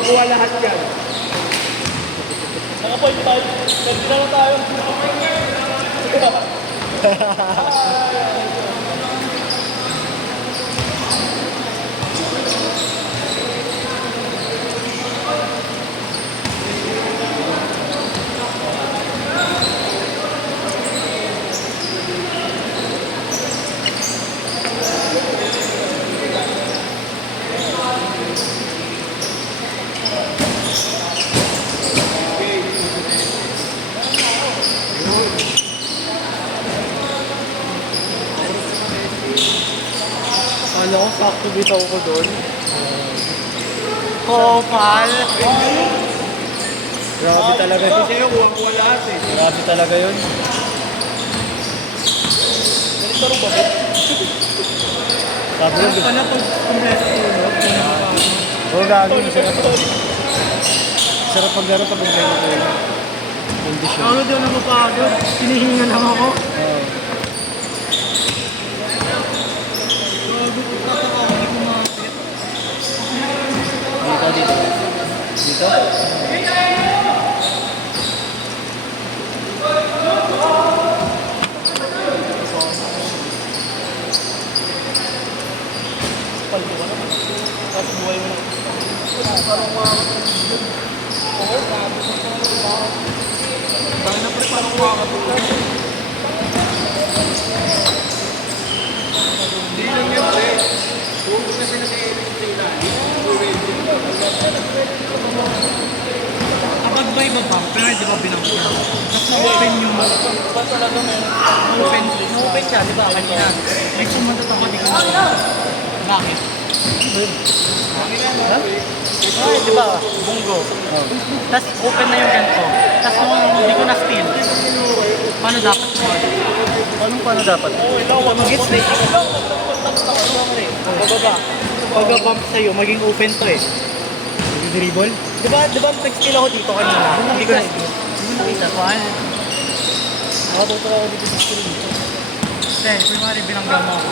Kuha lahat yan. Mga boy, tayo. Nagdila na tayo. Ano, sakto bitaw ko doon. Kopal! Grabe talaga yun. Kasi yung kuha lahat eh. Grabe talaga yun. Ganito rin ba? Sabi yun. Sana pag kumpleto tulog. Oo, gagawin. Sarap paglaro pag kumpleto tulog. Kondisyon. Ako doon na mapagod. Hinihinga lang ako. Oo. Dito. Dito? Paldo ka naman. Tapos buhay mo na. Parang oo, grabe ko sa dahil na pre, parang makakatulog. Hindi lang yan pre. Kung kasi nag-i-edit sa ilalim, kapag ba iba bumper, di ba binangkin ako? Tapos na-open yung ba talaga meron? Na-open siya, di ba kanina? Ay, sumunod ako, di ko na. Bakit? Ha? Ay, di ba? Bunggo. Tapos open na yung ganito. Tapos nung hindi ko na-steal. Paano dapat mo? Paano dapat? Mag-gets na bababa. Pag-bump sa'yo, maging open to eh. Dribble? Di ba nag-steal ako dito kanina? Hindi ko na-steal. Hindi mo nakita. Paano? Nakatutok ako dito sa screen. Then, kunwari binangga mo ako.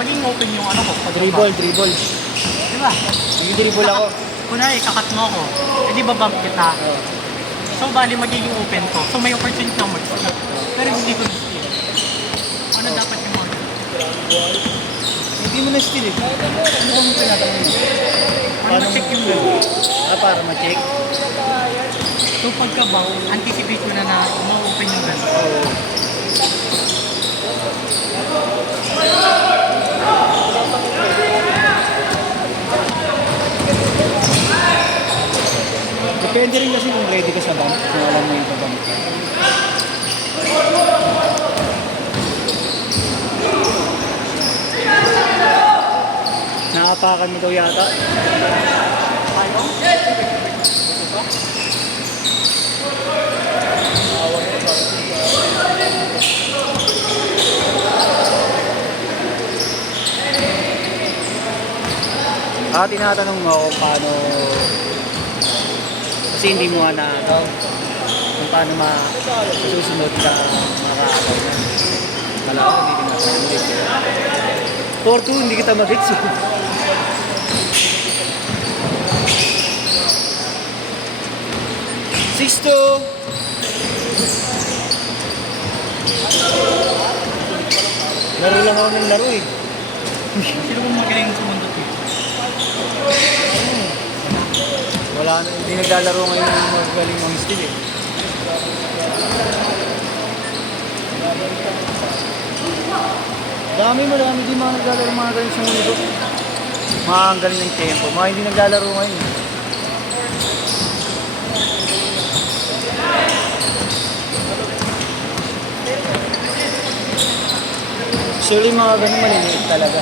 Maging open yung ano ko. Dribble. Di ba? Dribble ako. Kunwari, kakat mo ako. Eh di ba bump kita? So, bali magiging open to. So, may opportunity na mag-steal. Pero hindi ko na-steal. Ano dapat yung mga? Hindi mo na-steal eh. Ano kung tinatanong mo? Paano ma-check yung gano'n? Para ma-check? So, pagka-bang, anticipate ko na ma-open yung gano'n. Oo. Depende rin kasi kung ready ka sa bump, kung alam mo yung bump. Nakapakan mo daw yata. Tinatanong mo kung paano, kasi hindi mo na kung paano susunod na makakagaw na. Kala ko hindi tinatanong. Porto, hindi kita mag-hits. 6-2. Laro lang ako ng laro eh. Sino kung magaling sa mundo dito? Wala na, hindi naglalaro ngayon ng magaling mga steal eh. Marami din mga naglalaro mga galing sa mundo. Mga ang galing ng tempo, mga hindi naglalaro ngayon. Actually mga ganun maliliit talaga.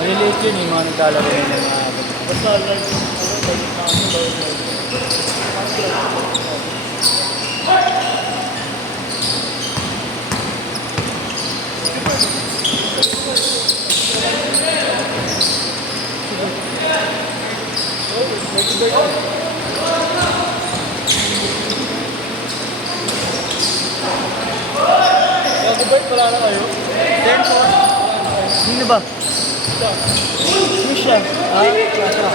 Maliliit yun yung mga naglalaro ngayon ng mga ganun. Basta like, ba yun? Bago ba wala na kayo? 10-4. Sino ba? Sino siya? Ah, siya.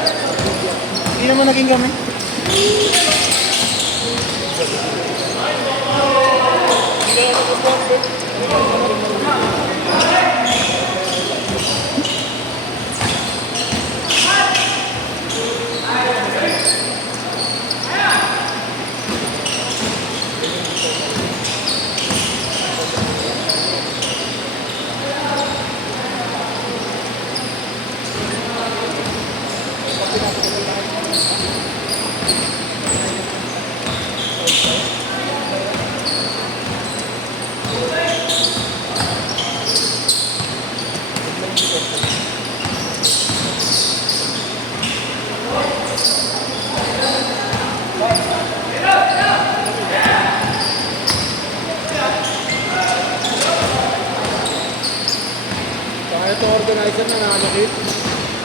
Hindi naman naging kami. Kaya ito organizer na nanakit.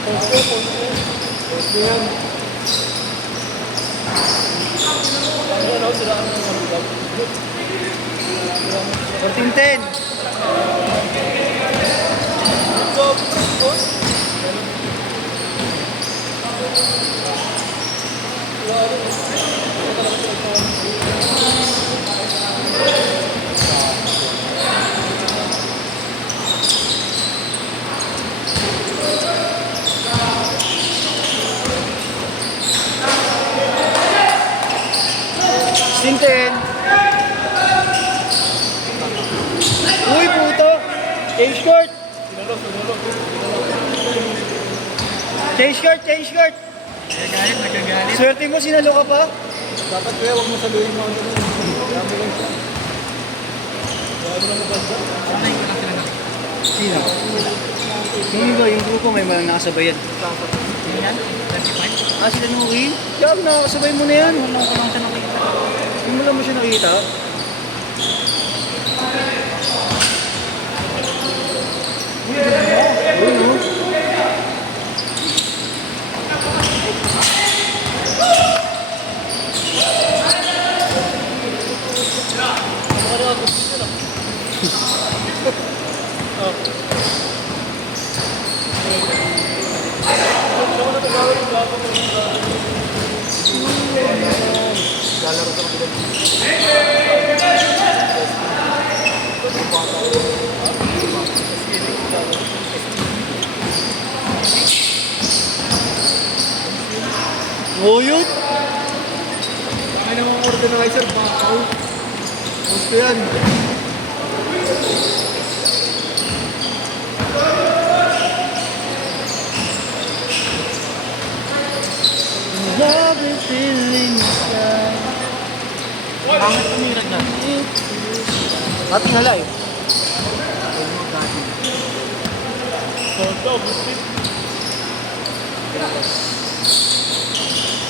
Posto yan. Ano, siraan ng mga lugar. 14-10. Sinten. Uy, puto. Change court. Change court, change court. Nagagalit. Swerte mo, sinalo ka pa. Dapat kaya huwag mo saluhin mo. Kaya mo lang siya. Kaya mo lang maganda. Sanay ko lang sila na. Sino? Yung iba, yung grupo may mga nakasabayan. Yan? 35? Ah, sila Nuki? Yan, nakasabay mo na yan. Wala ko lang siya nakikita. Hindi mo lang mo siya nakita. Ayun, oh. Lalaro sa mga Oh, yun. Ay naman organizer, bakaw. Gusto yan. Love is feeling inside. Pangit tumirag na. Ating halay.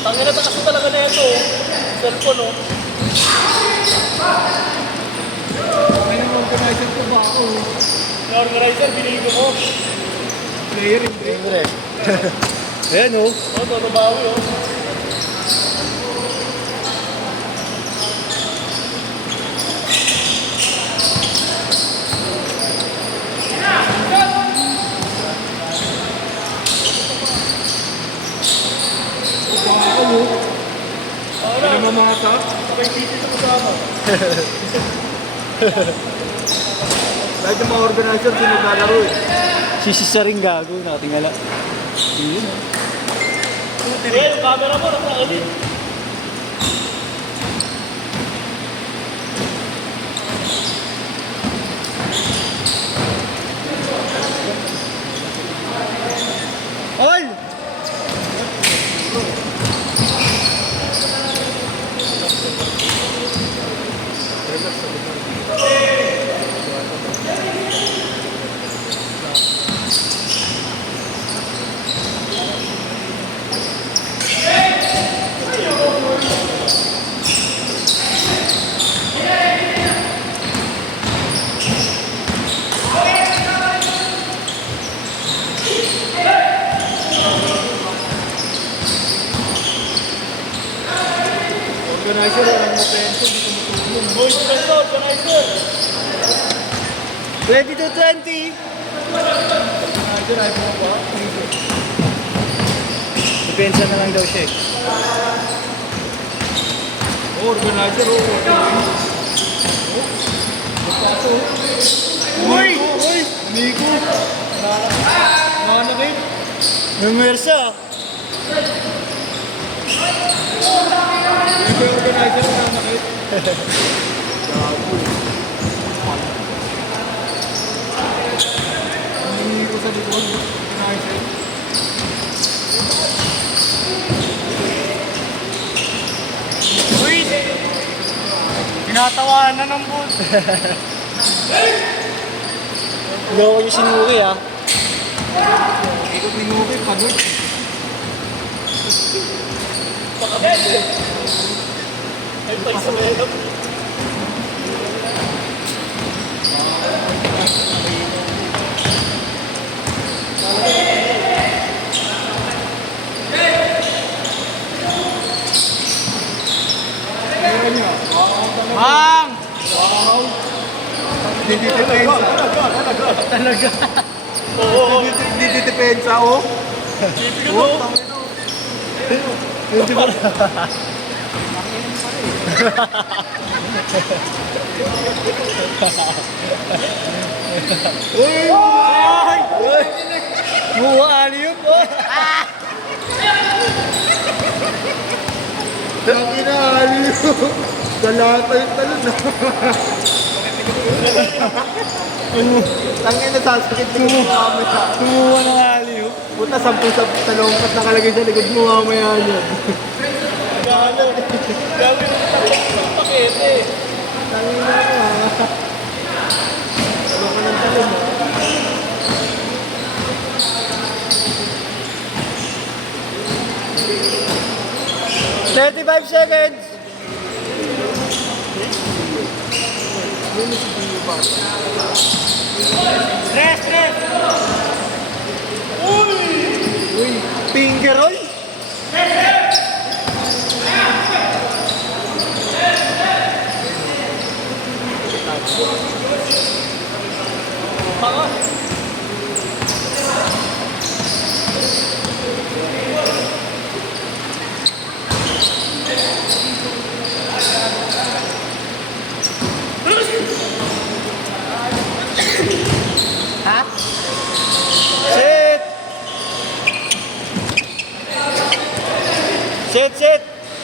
Tangina na kasi talaga na ito. Cellphone, no? Ay naman organizer ko bakaw. Yung organizer, binili mo. Player, hindi. Siyempre. Ayan, oh. Oo, todo bawi, oh. Ano mamahatak? Sabay titi sa kasama. Kahit yung mga organizer, di naglalaro eh. Sisisa rin gago, nakatingala. Yun, oh. Yung camera mo, nasa-edit. All! organizer, walang offense, hindi ko matulong. Boy, defense, organizer! 20 to 20. Organizer, ayaw mo ba? Depensa na lang daw siya eh. Organizer, Uy! Uy! Nico! Nanakit! Numersa. Nico yung organizer, nanakit. Nico sa likod, organizer. Uy! Tinatawanan ng bus. Hindi ako yung sinuki ah. Ikot ni Nuki, pagod. Ay, pa isa meron. Mang! Hindi depensa. Talaga. Oo. Hindi depensa, oh. Oh, Hindi ba? Uy! Ay! Mukha yun po. Ang inaali mo. Dalata yung talon na. Tangin na sasakit mo mamaya. Tumuha ng aliw. Puta, 10 sa longkat nakalagay sa likod mo mamaya yan. Gano'n. Gawin mo sa pakete. Tangin na ka. Ano ka ng talon mo? $35 seconds. Tres! Uy, finger roll. Ha? Sit! Sit!